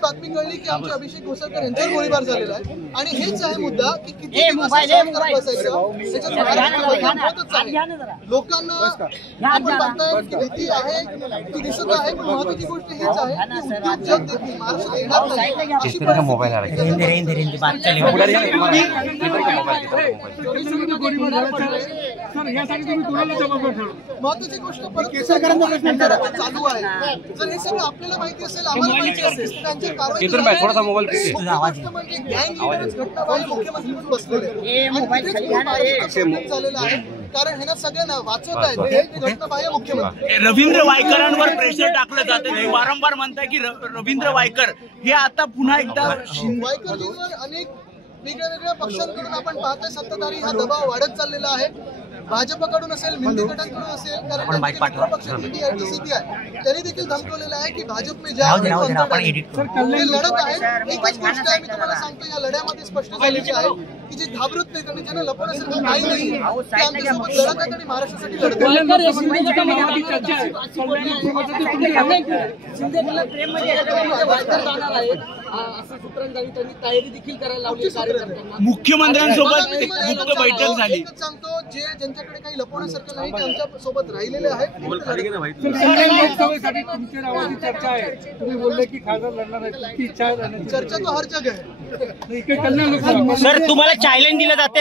बातमी कळली की आमचे अभिषेक घोसाळकर यांच्यावर गोळीबार झालेला आहे आणि हेच आहे मुद्दा की किती लोकांना आपण बघताय की भीती आहे ती दिसत आहे, पण महत्वाची गोष्ट हीच आहे की उद्योग जग देखील महाराष्ट्रात येणार नाही अशी महत्वाची गोष्ट चालू आहे। जर हे सगळं आपल्याला माहिती असेल, आम्हाला माहिती असेल, त्यांची कारवाई म्हणजे गँग लिडरच घटनाबाई मुख्यमंत्री म्हणून बसलेले झालेलं आहे, कारण ह्यांना सगळ्यांना वाचवत आहेत ते घटनाबाह्य मुख्यमंत्री। रवींद्र वायकरांवर प्रेशर टाकलं जातं, ते वारंवार म्हणताय की रवींद्र वायकर हे आता पुन्हा एकदा वायकरजींवर अनेक वेगळ्या पक्षांकडून आपण पाहतोय सत्ताधारी हा दबाव वाढत चाललेला आहे। भाजपकडून असेल, मिंदी गटांकडून असेल, कारण पक्ष सीपीआय त्यांनी देखील धमकवलेलं आहे की भाजप में लढत आहे। एकच गोष्ट आहे, मी तुम्हाला सांगतो, या लढ्यामध्ये स्पष्ट झालेली आहे की जे घाबरत नाही आणि ज्यांना लपवण्यासारखं काही नाही ते आमच्यासोबत लढत आहेत आणि महाराष्ट्रासाठी लढत मुख्यमंत्र्यांसोबत बैठक झाली। सांगतो, जे ज्यांच्याकडे काही लपवण्यासारखं नाही ते आमच्या सोबत राहिलेले आहेत। तुम्ही बोलले की खासदार लढणार आहे, चर्चा तो हर जगह है। सर, तुम्हाला चॅलेंज दिलं जाते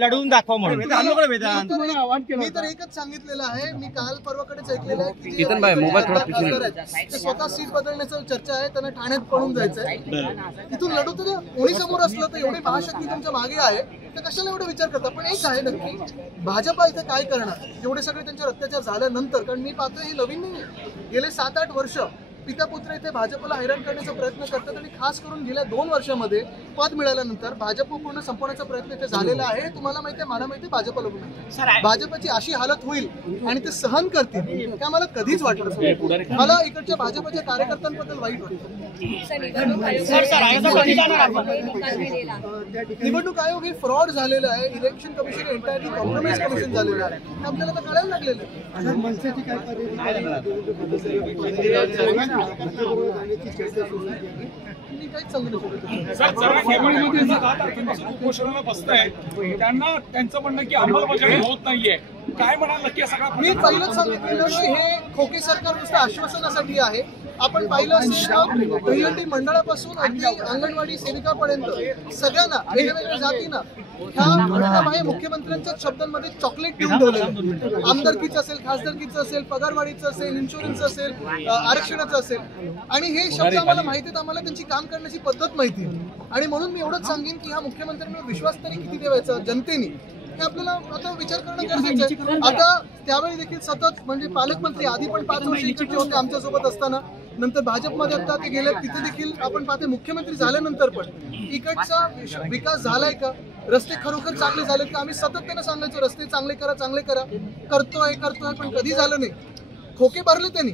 लढवून दाखवा म्हणून, मी तर एकच सांगितलेलं आहे, मी काल परवाकडेच ऐकलेलं आहे की स्वतः सीट बदलण्याचं चर्चा आहे, त्यांना ठाण्यात पळून जायचंय, तिथून लढू तर कोणी समोर असलं तर एवढी महाशक्ती तुमच्या मागे आहे तर कशाला एवढं विचार करता। पण एक आहे नक्की, भाजपा इथे काय करणार एवढे सगळे त्यांच्यावर अत्याचार झाल्यानंतर, कारण मी पाहतोय हे नवीन नाही, गेले 7-8 वर्ष पिता पुत्र इथे भाजपला हैराण करण्याचा प्रयत्न करतात आणि खास करून गेल्या 2 वर्षामध्ये पद मिळाल्यानंतर भाजप पूर्ण संपवण्याचा प्रयत्न इथे झालेला आहे। तुम्हाला माहिती आहे, मला माहिती आहे, भाजपला पण माहिती आहे, भाजपची अशी हालत होईल आणि ते सहन करतील हे आम्हाला कधीच वाटलं नव्हतं। मला इकडच्या भाजपच्या कार्यकर्त्यांबद्दल वाईट वाटतं। निवडणूक आयोग हे फ्रॉड झालेलं आहे, election commission entirely compromise commission झालेलं आहे, हे आपल्याला तर कळायला लागलेलं आहे। उपोषणाला बसताय त्यांना त्यांचं म्हणणं की अंमलबजावणी होत नाहीये, काय म्हणाल नक्की? मी पहिलंच सांगितलेलं की हे खोके सरकार नुसतं आश्वासनासाठी आहे। आपण पाहिलं असेल दहीहंडी मंडळापासून अगदी अंगणवाडी सेविकापर्यंत सगळ्यांना वेगवेगळ्या जातींना ह्या घटनाबाह्य मुख्यमंत्र्यांच्या शब्दांमध्ये चॉकलेट देऊन ठेवलेलं, आमदारकीचं असेल, खासदारकीचं असेल, पगारवाढीचं असेल, इन्शुरन्स असेल, आरक्षणाचं असेल, आणि हे शब्द आम्हाला माहिती आहेत, आम्हाला त्यांची काम करण्याची पद्धत माहिती आहे आणि म्हणून मी एवढंच सांगेन की ह्या मुख्यमंत्र्यांवर विश्वास तरी किती ठेवायचा जनतेने हे आपल्याला आता विचार करणं गरजेचं आहे। आता त्यावेळी देखील सतत म्हणजे पालकमंत्री आधी पण 5 वर्ष इकडचे होते आमच्यासोबत असताना, नंतर भाजपमध्ये आता ते गेले, तिथे देखील आपण पाहते मुख्यमंत्री झाल्यानंतर पण इकडचा विकास झालाय का, रस्ते खरोखर चांगले झालेत का? आम्ही सतत त्यांना सांगायचो रस्ते चांगले करा, करतोय पण कधी झालं नाही। खोके भरले त्यांनी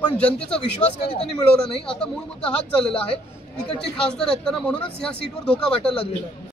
पण जनतेचा विश्वास कधी त्यांनी मिळवला नाही। आता मूळ मुद्दा हाच झालेला आहे, इकडचे खासदार आहेत त्यांना म्हणूनच ह्या सीटवर धोका वाटायला लागलेला आहे।